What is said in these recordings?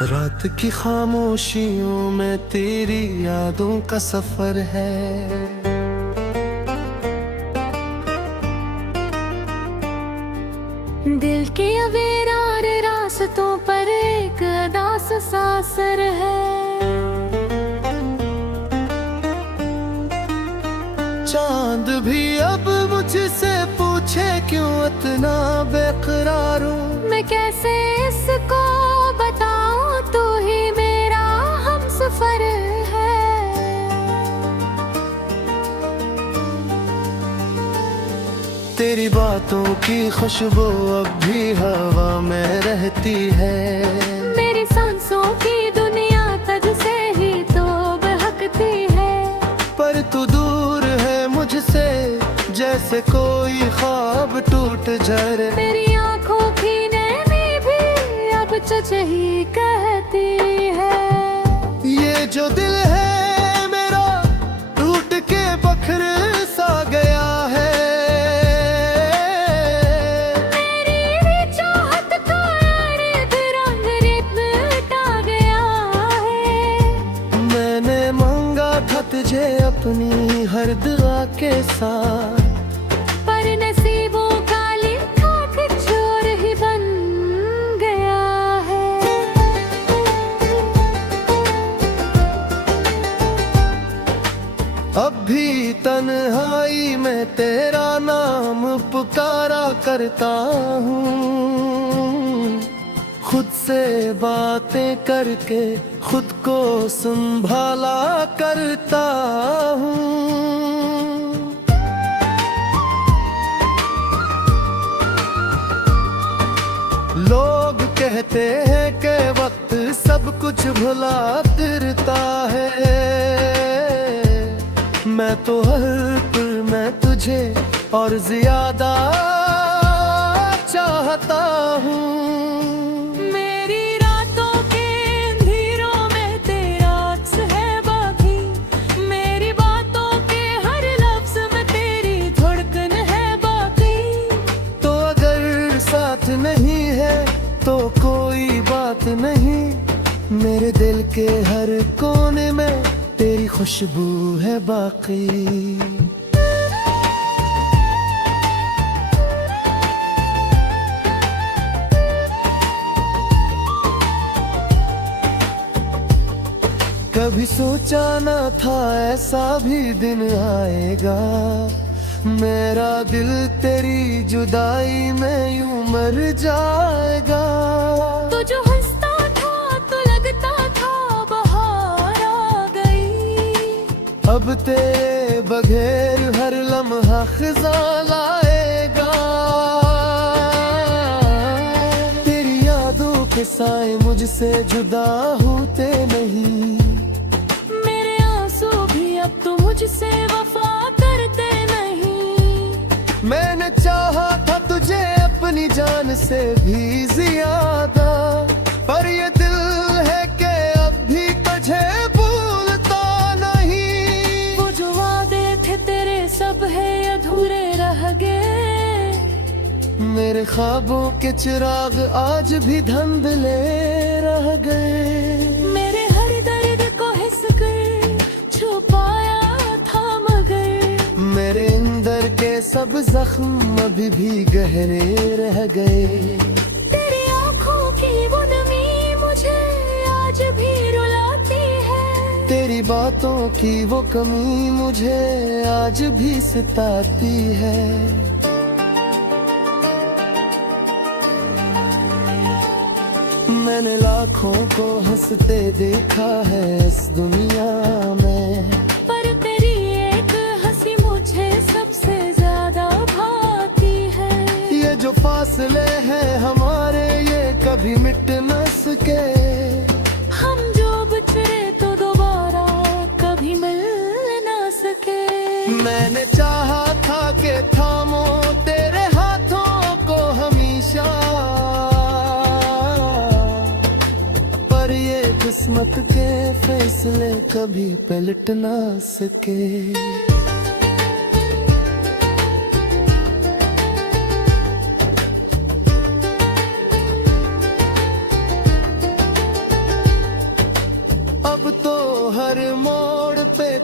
रात की खामोशियों में तेरी यादों का सफर है। दिल के अवेरार रास्तों पर एक अदास सासर है। चांद भी अब मुझसे पूछे क्यों इतना बेकरार हूँ। मैं कैसे इसको बताऊं, तू ही मेरा हमसफर है। तेरी बातों की खुशबू अब भी हवा में रहती है। मेरी सांसों की दुनिया तुझसे ही तो बहकती है। पर तू दूर है मुझसे, जैसे कोई ख्वाब टूट झरे। मेरी आंखों की नैनी भी अब चचही कहती है। ये जो दिल है मेरा टूट के बखर सा गया है। मेरी भी चाहत का यार रंग मिटा गया है। मैंने मांगा था तुझे अपनी हर दुआ के साथ, पर नसीबों का लिखा कुछ और ही बन गया है। अब भी तन्हाई में तेरा नाम पुकारा करता हूँ। खुद से बातें करके खुद को संभाला करता हूँ। लोग कहते हैं कि वक्त सब कुछ भुला देता है। मैं तो हर पल में तुझे और ज्यादा चाहता हूँ। मेरी रातों के अंधेरों में तेरा अक्स है बाकी। मेरी बातों के हर लफ्ज में तेरी धड़कन है बाकी। तो अगर साथ नहीं है तो कोई बात नहीं। मेरे दिल के हर कोने में तेरी खुशबू है बाकी। कभी सोचा न था ऐसा भी दिन आएगा। मेरा दिल तेरी जुदाई में यूं मर जाएगा। तो जो हंसता था तो लगता था बहार आ गई। अब तेरे बगैर हर लम्हा खिज़ा लाएगा। तेरी यादों के साए मुझसे जुदा होते नहीं। मेरे आंसू भी अब तो मुझसे वफा करते नहीं। मैंने चाहा था तुझे अपनी जान से भी ज्यादा, पर ये दिल है कि अब भी तुझे भूलता नहीं। वो जो वादे थे तेरे सब है अधूरे रह गए। मेरे ख्वाबों के चिराग आज भी धुंधले रह गए। मेरे हर दर्द को हिस कर छुपाया था मगर। मेरे अंदर के सब जख्म अभी भी गहरे रह गए। तेरी आंखों की वो नमी मुझे आज भी रुलाती है। तेरी बातों की वो कमी मुझे आज भी सताती है। मैंने लाखों को हंसते देखा है इस दुनिया में, पर तेरी एक हंसी मुझे सबसे ज्यादा भाती है। ये जो फासले हैं हमारे ये कभी मिट न सके। हम जो बिछड़े तो दोबारा कभी मिल ना सके। मैंने चाहा था कि थामो तेरे हाथों को हमेशा, पर ये किस्मत के फैसले कभी पलट ना सके।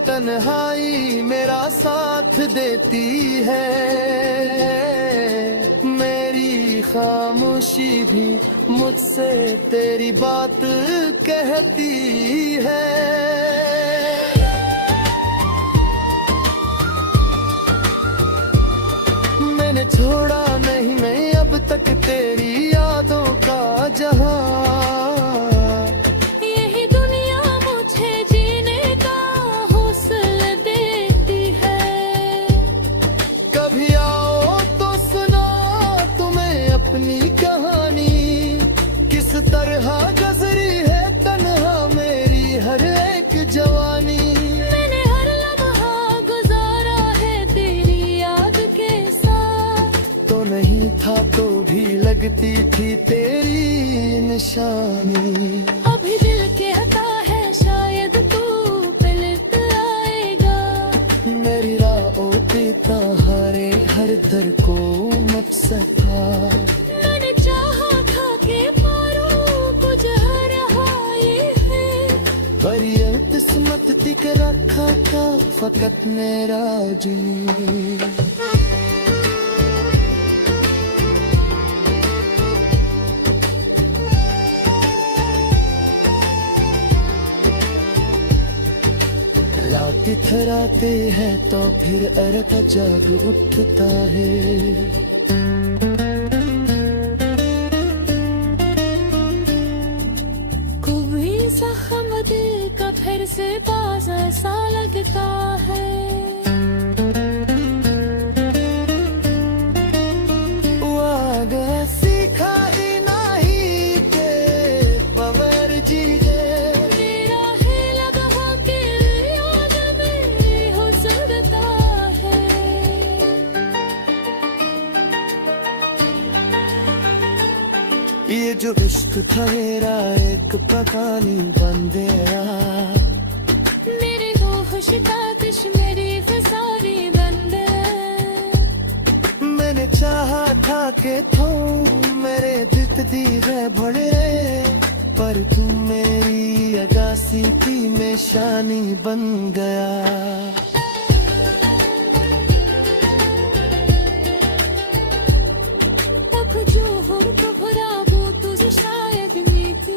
तन्हाई मेरा साथ देती है, मेरी खामोशी भी मुझसे तेरी बात कहती है। मैंने छोड़ा नहीं मैं अब तक तेरी यादों का जहां, यही दुनिया मुझे जीने का हौसला देती है। कभी आओ तो सुना तुम्हें अपनी कहानी, किस तरह गुजरी है तन्हा मेरी हर एक जवानी। मैंने हर लम्हा गुजारा है तेरी याद के साथ, तो नहीं था तो भी लगती थी तेरी निशानी। अभी दिल कहता है शायद तू पलट आएगा, मेरी राहों हारे हर दर को मत सका। मैंने चाहा था कि पारूं कुछ रहा ये है, पर ये किस्मत तिक रखा था फकत मेरा जी। रात थराते हैं तो फिर अरथ जाग उठता है। कभी जख्म दिल का फिर से बाज ऐसा लगता है, वागा सीखा ही नहीं के बगैर जी गए। मेरा है लगा के याद में हो सकता है। ये जो इश्क था मेरा एक पकानी बन गया, मेरी वो खुशकातिश मेरी फिसारी बन गए। मैंने चाहा था कि तुम मेरे दित दी है बड़े, पर तुम मेरी अगासी थी में शानी बन गया। अब जो हो तो भरा वो तुझे शायद मीठी।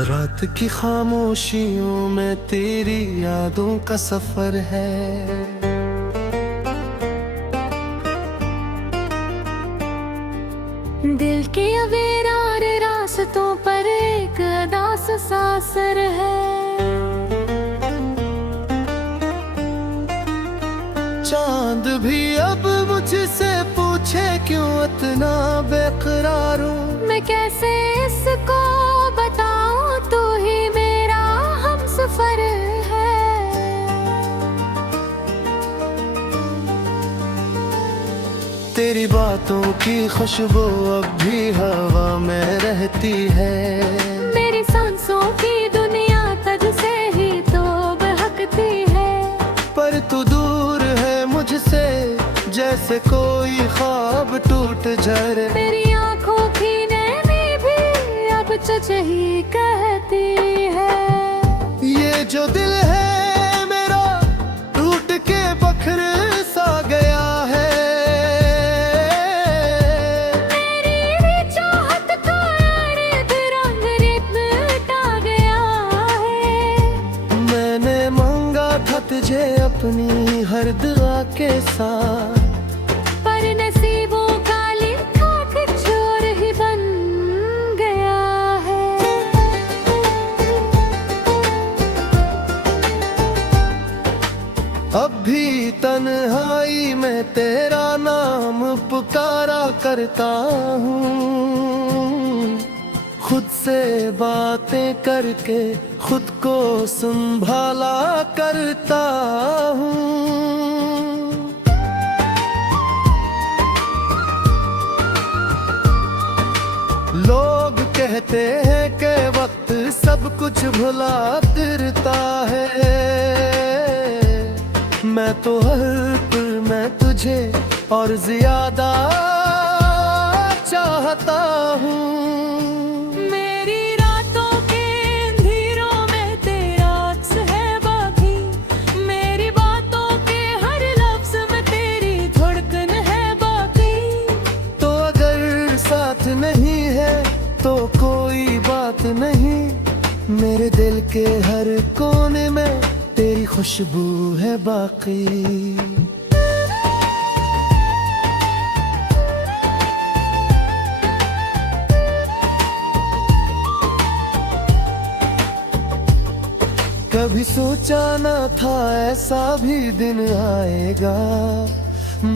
रात की खामोशियों में तेरी यादों का सफर है। दिल के अवेरार रास्तों पर एक अदास सासर है। चांद भी अब मुझसे पूछे क्यों इतना बेकरार हूँ। मैं कैसे इसको बताऊं तू ही मेरा हमसफर है। तेरी बातों की खुशबू अब भी हवा में रहती है। मेरी सांसों की दुनिया तुझसे ही तो बहकती है। पर तू दूर है मुझसे जैसे कोई ख्वाब टूट झरे। मेरी आंखों की नैनी भी अब चचही कहती है। ये जो दिल है मेरा टूट के बखर सा गया है। मेरी भी चाहत का रंग निपटा गया है। मैंने मांगा था तुझे अपनी हर दुआ के साथ, पर नसीबों का लिखा कुछ और ही बन गया है। अब भी तन्हाई में तेरा नाम पुकारा करता हूँ। खुद से बातें करके खुद को संभाला करता हूँ। लोग कहते हैं कि वक्त सब कुछ भुला देता है, मैं तो हर पल मैं तुझे और ज्यादा चाहता हूँ। मेरी रातों के अंधेरों में तेरा अक्स है बाकी, मेरी बातों के हर लफ्ज में तेरी धड़कन है बाकी। तो अगर साथ नहीं है तो कोई बात नहीं, मेरे दिल के हर कोने में तेरी खुशबू है बाकी। कभी सोचा न था ऐसा भी दिन आएगा,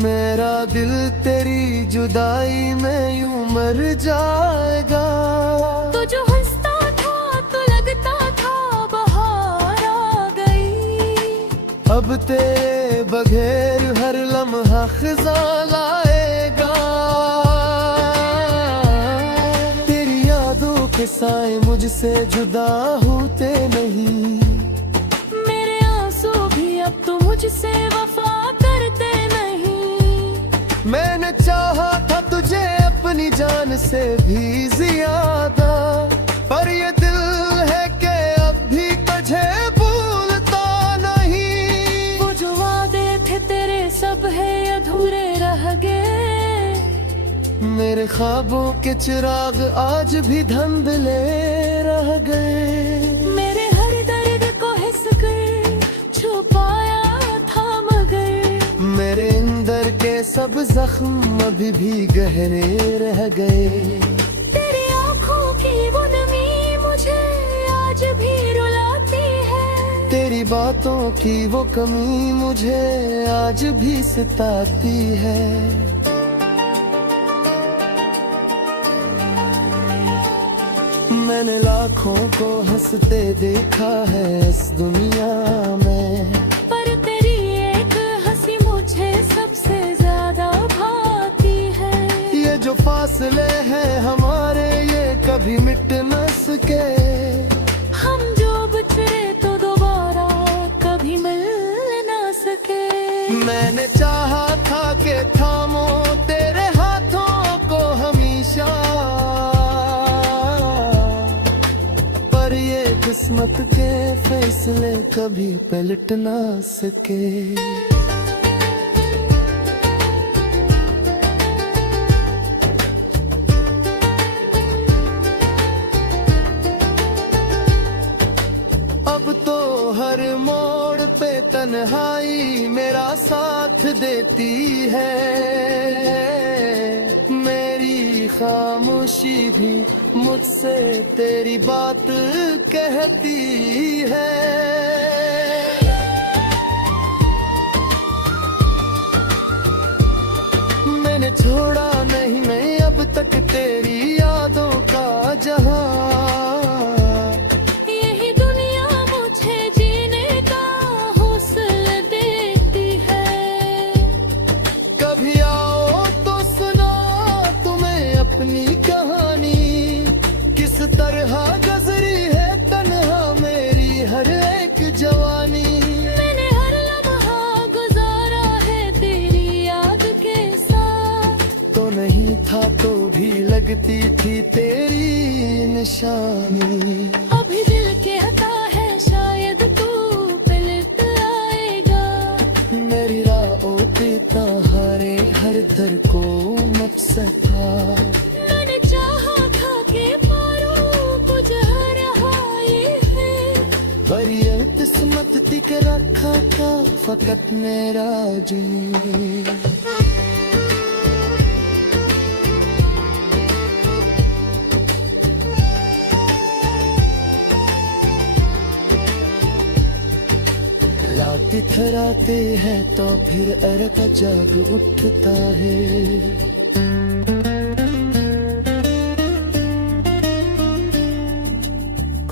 मेरा दिल तेरी जुदाई में यूं मर जाएगा। तो जो हंसता था तो लगता था बहार आ गई, अब तेरे बगैर हर लम्हा खिज़ा लाएगा। तेरी यादों के साए मुझसे जुदा होते नहीं, मेरे आंसू भी अब तो मुझसे वफा करते नहीं। मैंने चाहा था तुझे अपनी जान से भी ज्यादा, पर ये दिल है कि अब भी तुझे भूलता नहीं। वो जो वादे थे तेरे सब है अधूरे रह गए, मेरे ख्वाबों के चिराग आज भी धुंधले रह गए। मेरे हर दर्द को हिस कर छुपाया था मगर, मेरे अंदर के सब जख्म अभी भी गहरे रह गए। तेरी आंखों की वो नमी मुझे आज भी रुलाती है, तेरी बातों की वो कमी मुझे आज भी सताती है। मैंने लाखों को हंसते देखा है इस दुनिया में, पर तेरी एक हंसी मुझे सबसे ज्यादा भाती है। ये जो फासले हैं हमारे ये कभी मिट न सके, हम जो बिछड़े तो दोबारा कभी मिल ना सके। मैंने चाहा था कि थामो तेरे हाथों को हमेशा, पर ये किस्मत के फैसले कभी पलट ना सके। अब तो हर मोड़ पे तन्हाई मेरा साथ देती है, मेरी खामोशी भी मुझसे तेरी बात कहती है। मैंने छोड़ा नहीं मैं अब तक तेरी यादों का जहां, यही दुनिया मुझे जीने का हौसला देती है। कभी आओ तो सुना तुम्हें अपनी कहानी, किस तरह गुजरी है तन्हा मेरी हर एक जवानी। मैंने हर लम्हा गुजारा है तेरी याद के साथ, तो नहीं था तो भी लगती थी तेरी निशानी। अभी दिल कहता है शायद तू पलट आएगा, मेरी राहों तारे हर दर को मच सका। मैंने चाहा था कि पारूं कुछ रहा ये है, पर ये किस्मत तिक रखा था फकत मेरा जी। बिथराते हैं तो फिर अरक जाग उठता है।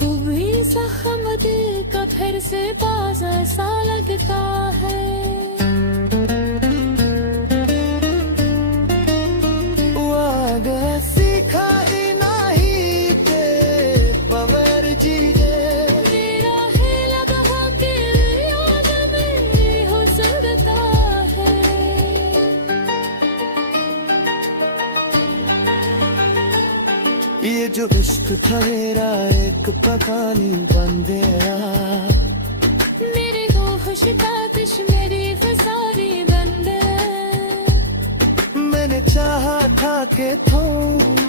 कोई जख्म दिल का फिर से ताजा सा लगता है। वागा सीखा ही नहीं ते पवर जी मेरा है लगा के याद में हुस्न जो इश्क था मेरा एक पकानी बन गया। मेरी होश ताकश मेरी फसारी बंद। मैंने चाहा था कि तू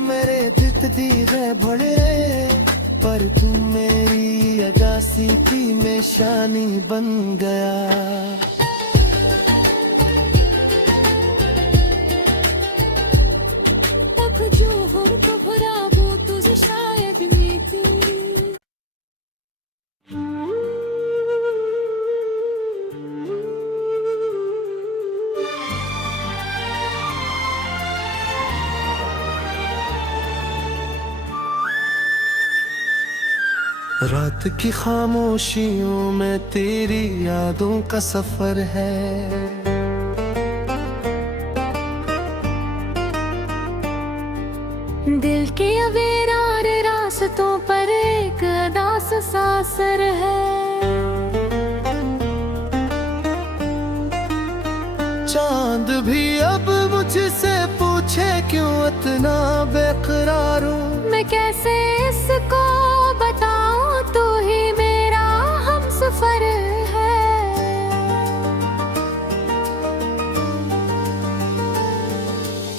मेरे दित दी है बड़े, पर तू मेरी अगासी की में शानी बन गया। अब जो हो तो भरा वो तुझे शायद मीती। रात की खामोशियों में तेरी यादों का सफर है। दिल के अवेरार रास्तों पर एक अदास सासर है। चांद भी अब मुझसे पूछे क्यों इतना बेकरार हूँ। मैं कैसे इसको बताऊं, तू ही मेरा हमसफर है।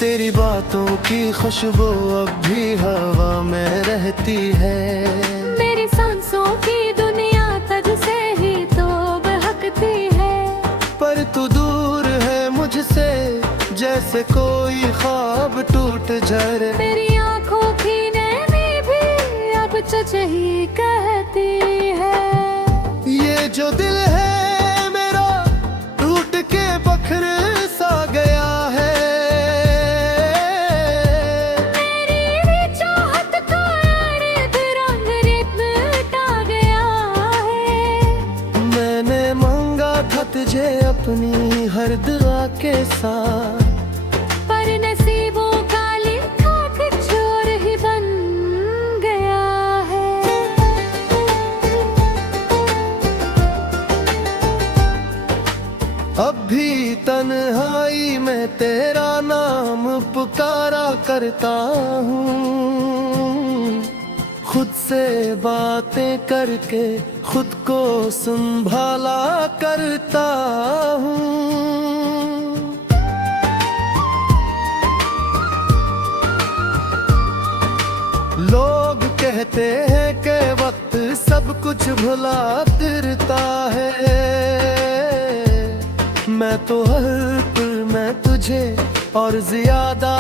तेरी बातों की खुशबू अब भी हवा में रहती है। मेरी सांसों की दुनिया तुझसे ही तो बहकती है। पर तू दूर है मुझसे जैसे कोई ख्वाब टूट झरे। मेरी आंखों की नैनी भी अब चचही कहती है। ये जो दिल है मेरा टूट के बखर सा गया है। मेरी भी चाहत का यार रंग मिटा गया है। मैंने मांगा था तुझे अपनी हर दुआ के साथ, पर नसीबों का लिखा कुछ और ही बन गया है। अब भी तन्हाई में तेरा नाम पुकारा करता हूँ। खुद से बातें करके खुद को संभाला करता हूँ। लोग कहते हैं कि वक्त सब कुछ भुला देता है। मैं तो हर पल में तुझे और ज्यादा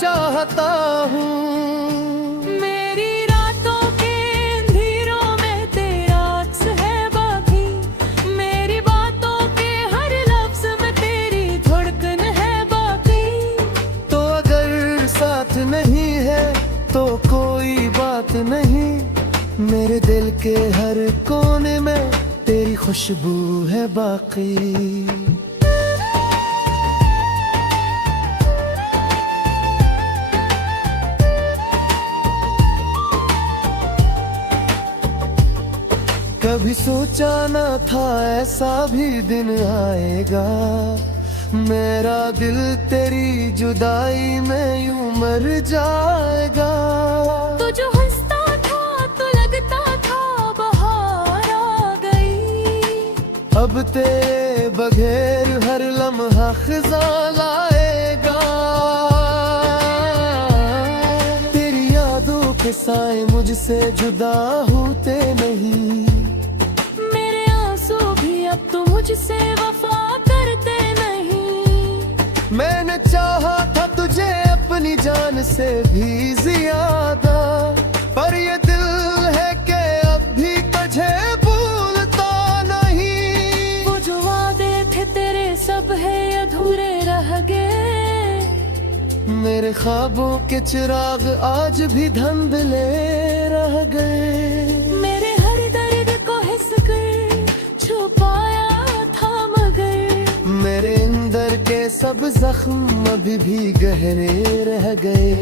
चाहता हूँ। मेरी रातों के अंधेरों में तेरा अक्स है बाकी। मेरी बातों के हर लफ्ज में तेरी धड़कन है बाकी। तो अगर साथ नहीं है तो कोई बात नहीं। मेरे दिल के हर कोने में तेरी खुशबू है बाकी। कभी सोचा न था ऐसा भी दिन आएगा। मेरा दिल तेरी जुदाई में यूं मर जाएगा। तो जो हंसता था तो लगता था बहार आ गई। अब तेरे बगैर हर लम्हा खिज़ा लाएगा। तेरी यादों के साए मुझसे जुदा होते नहीं। मेरे आंसू भी अब तो मुझसे वफा करते नहीं। मैंने चाहा था तुझे अपनी जान से भी ज्यादा, पर ये दिल है कि अब भी तुझे भूलता नहीं। वो जो वादे थे तेरे सब है अधूरे रह गए। मेरे ख्वाबों के चिराग आज भी धुंधले रह गए। मेरे हर दर्द को हिस कर छुपाया था मगर। मेरे अंदर के सब जख्म अभी भी गहरे रह गए।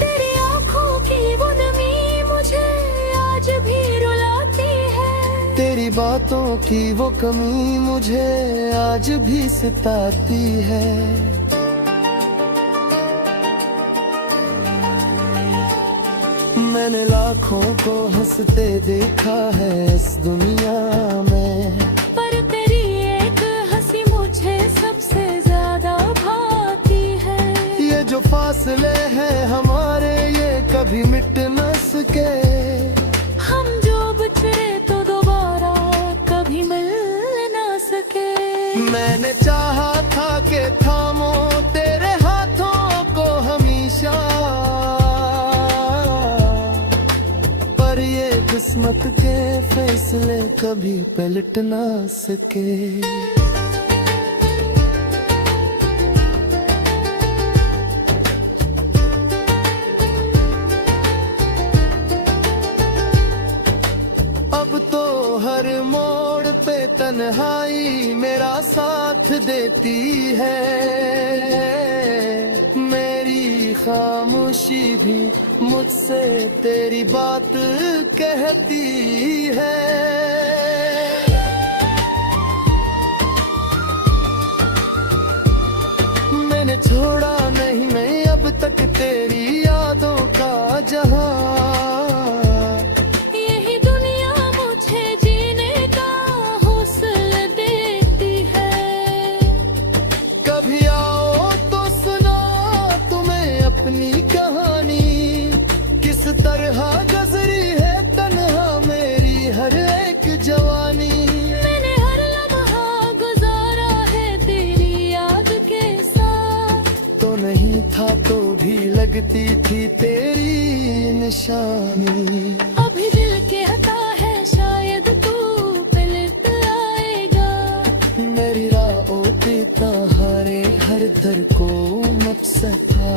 तेरी आंखों की वो नमी मुझे आज भी रुलाती है। तेरी बातों की वो कमी मुझे आज भी सताती है। मैंने लाखों को हंसते देखा है इस दुनिया में, पर तेरी एक हंसी मुझे सबसे ज्यादा भाती है। ये जो फासले हैं हमारे ये कभी मिट न सके, हम जो बिछड़े तो दोबारा कभी मिल ना सके। मैंने चाहा था कि थामो तेरे हाथों को हमेशा, पर ये किस्मत के फैसले कभी पलट ना सके। अब तो हर मोड़ पे तन्हाई मेरा साथ देती है, मेरी खामोशी भी मुझसे तेरी बात कहती है। मैंने छोड़ा नहीं अब तक तेरी यादों का जहां, अपनी कहानी किस तरह गुजरी है तन्हा मेरी हर एक जवानी। मैंने हर लम्हा गुजारा है तेरी याद के साथ, तो नहीं था तो भी लगती थी तेरी निशानी। अभी दिल कहता है शायद तू पलट आएगा, मेरी राहों हारे हर दर को मत सका।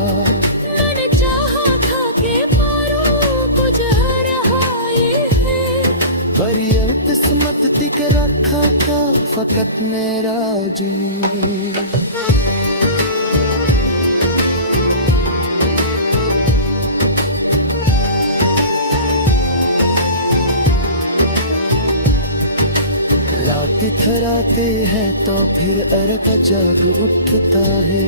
मैंने चाहा था कि पारो कुछ रहा ये है, पर ये किस्मत तिक रखा था फकत मेरा जी। रात थराते हैं तो फिर अरक जाग उठता है,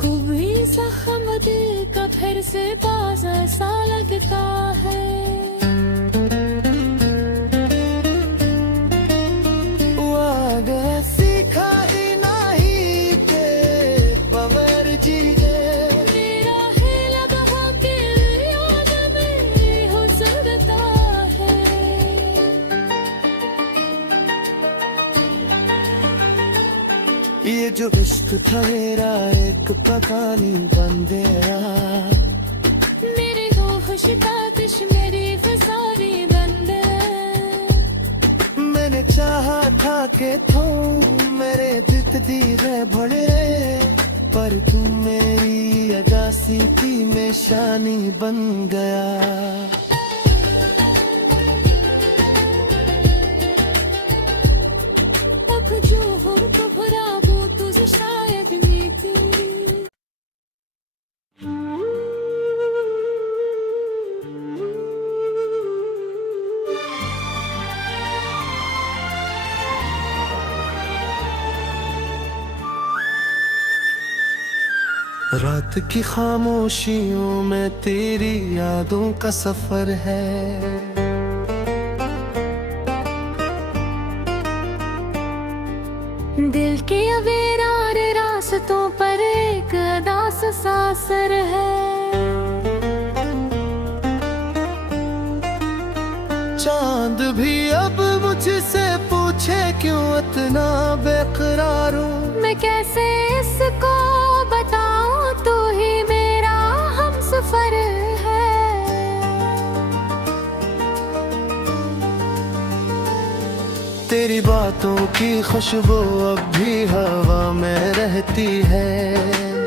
कभी जख्म दिल का फिर से ताज़ा सा लगता है। वागा सीखा ही नहीं के बगैर जी मेरा है लगा के याद में हो सकता है। ये जो इश्क था मेरा एक पकानी बन गया, मेरी वो खुशी तातिश मेरी फिसारी बन गया। मैंने चाहा था कि तुम मेरे दित दीरे भले, पर तुम मेरी अदासी की में शानी बन गया। अब जो हो तो भरा वो तुझे शायद नीति। रात की खामोशियों में तेरी यादों का सफर है, दिल के अवेरार रास्तों पर एक अदास सासर है। चांद भी अब मुझसे पूछे क्यों इतना बेकरार हूँ, मैं कैसे इसको बताऊं तू ही मेरा हमसफर है। तेरी बातों की खुशबू अब भी हवा में रहती है,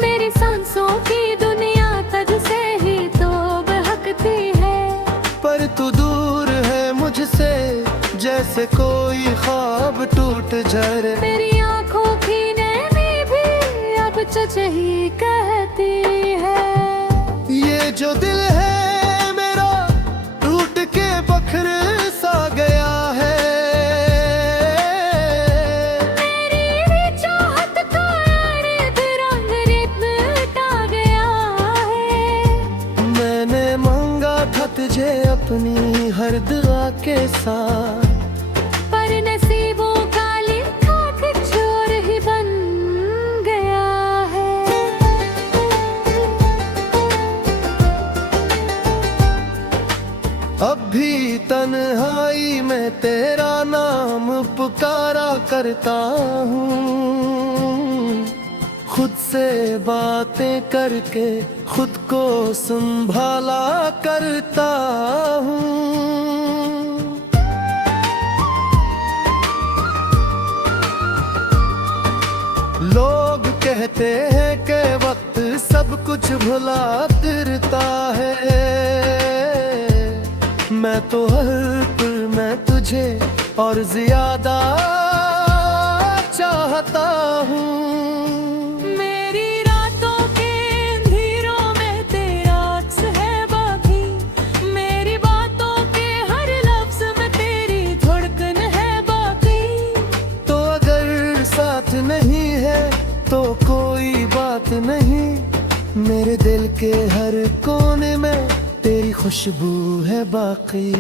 मेरी सांसों की दुनिया तुझसे ही तो बहकती है। पर तू दूर है मुझसे जैसे कोई ख्वाब टूट झरे, मेरी आंखों की नैनी भी अब चचही कहती है। ये जो दिल है मेरा टूट के बखर सा गया है, मेरी भी चाहत का यार तेरा हर दुआ के साथ। पर नसीबों का लिखा कुछ और ही बन गया है। अब भी तन्हाई में तेरा नाम पुकारा करता हूँ, खुद से बातें करके खुद को संभाला करता हूँ। लोग कहते हैं कि वक्त सब कुछ भुला फिरता है, मैं तो हर पल में तुझे और ज्यादा चाहता हूँ। मेरी रातों के अंधेरों में तेरा अक्स है बाकी, मेरी बातों के हर लफ्ज में तेरी धड़कन है बाकी। तो अगर साथ नहीं है तो कोई बात नहीं, मेरे दिल के हर कोने में तेरी खुशबू है बाकी।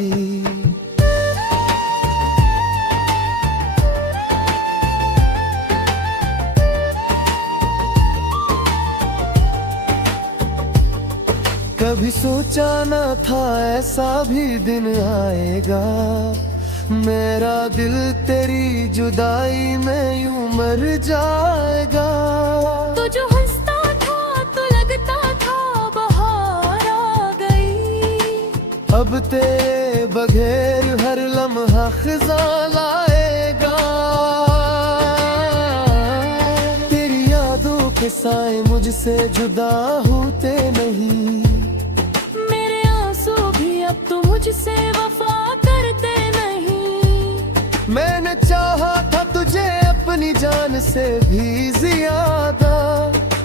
कभी सोचा न था ऐसा भी दिन आएगा, मेरा दिल तेरी जुदाई में यूं मर जाएगा। तो जो हंसता था तो लगता था बहार आ गई, अब तेरे बगैर हर लम्हा खिज़ां लाएगा। तेरी यादों के साए मुझसे जुदा होते नहीं, मेरे आंसू भी अब तो मुझसे वफा करते नहीं। मैंने चाहा था तुझे अपनी जान से भी ज्यादा,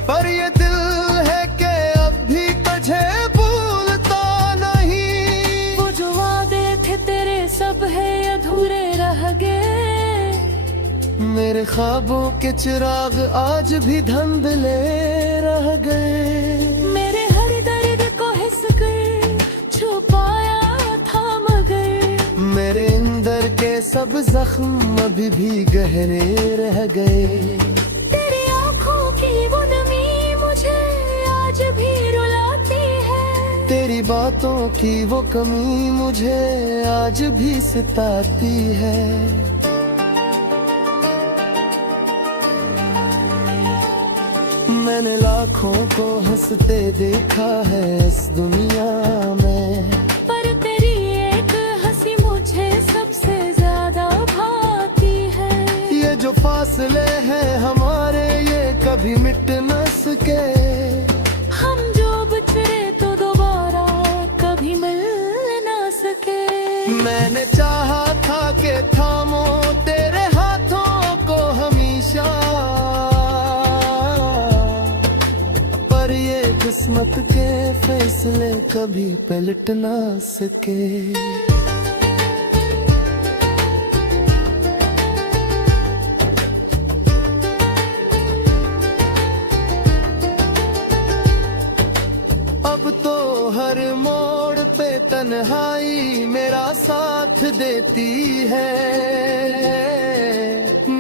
पर ये दिल है कि अब भी तुझे भूलता नहीं। वो जो वादे थे तेरे सब है अधूरे रह गए, मेरे ख्वाबों के चिराग आज भी धुंधले रह गए। मेरे हर दर्द को हिस कर छुपाया था मगर, मेरे अंदर के सब जख्म अभी भी गहरे रह गए। तेरी आंखों की वो नमी मुझे आज भी रुलाती है, तेरी बातों की वो कमी मुझे आज भी सताती है। मैंने लाखों को हंसते देखा है इस दुनिया में, पर तेरी एक हंसी मुझे सबसे ज्यादा भाती है। ये जो फासले हैं हमारे ये कभी मिट न सके, हम जो बिछड़े तो दोबारा कभी मिल ना सके। मैंने चाहा था कि थामो तेरे हाथों को हमेशा, पर ये किस्मत के फैसले कभी पलट ना सके। अब तो हर मोड़ पे तन्हाई मेरा साथ देती है,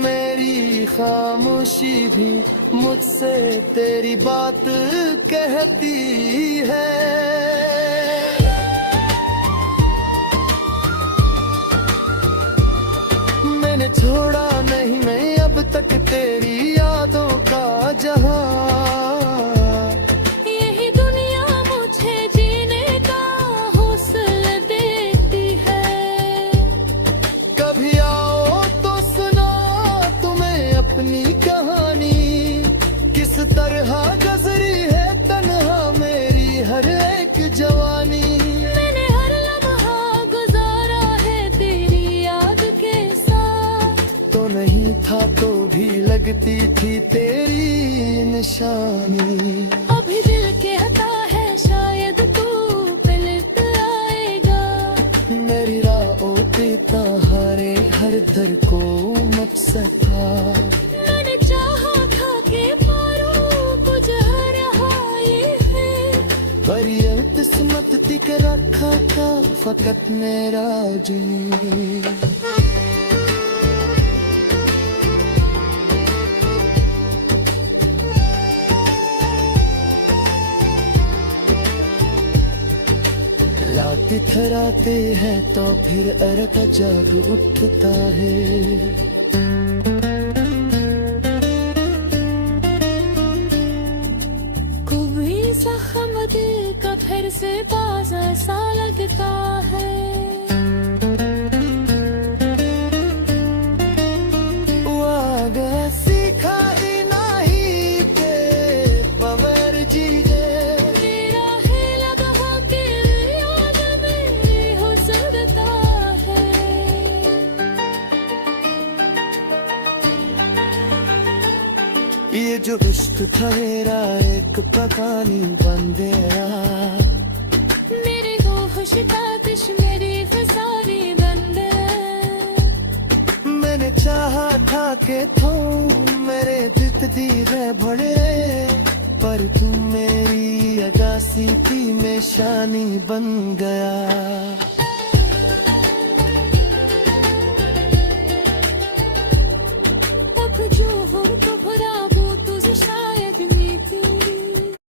मेरी खामोशी भी मुझसे तेरी बात कहती है। मैंने छोड़ा नहीं मैं अब तक तेरी यादों का जहां, यही दुनिया मुझे जीने का हौसला देती है। कभी आओ तो सुना तुम्हें अपनी कहानी, किस तरह गुजरी है तन्हा मेरी हर एक जवानी। मैंने हर लम्हा गुजारा है तेरी याद के साथ, तो नहीं था तो भी लगती थी तेरी निशानी। अभी दिल कहता है शायद तू पलट आएगा, मेरी राह ओते हारे हर दर को मत सका। मैंने चाहा था कि पारो कुछ रहा ये है, पर ये किस्मत तिक रखा था फकत मेरा जी। रात थराते हैं तो फिर अरक जाग उठता है। कभी जख्म दिल का फिर से ताजा सा लगता है। वागा सीखा ही नहीं के पवर जी है। मेरा है लगा के याद में हो सकता है। ये जो इश्क था मेरा एक पकानी बन गया। मेरी वो खुशी तातिश मेरी फसानी बन गया। मैंने चाहा था कि तुम मेरे दित दी है बड़े, पर तुम मेरी अगासी थी में शानी बन गया।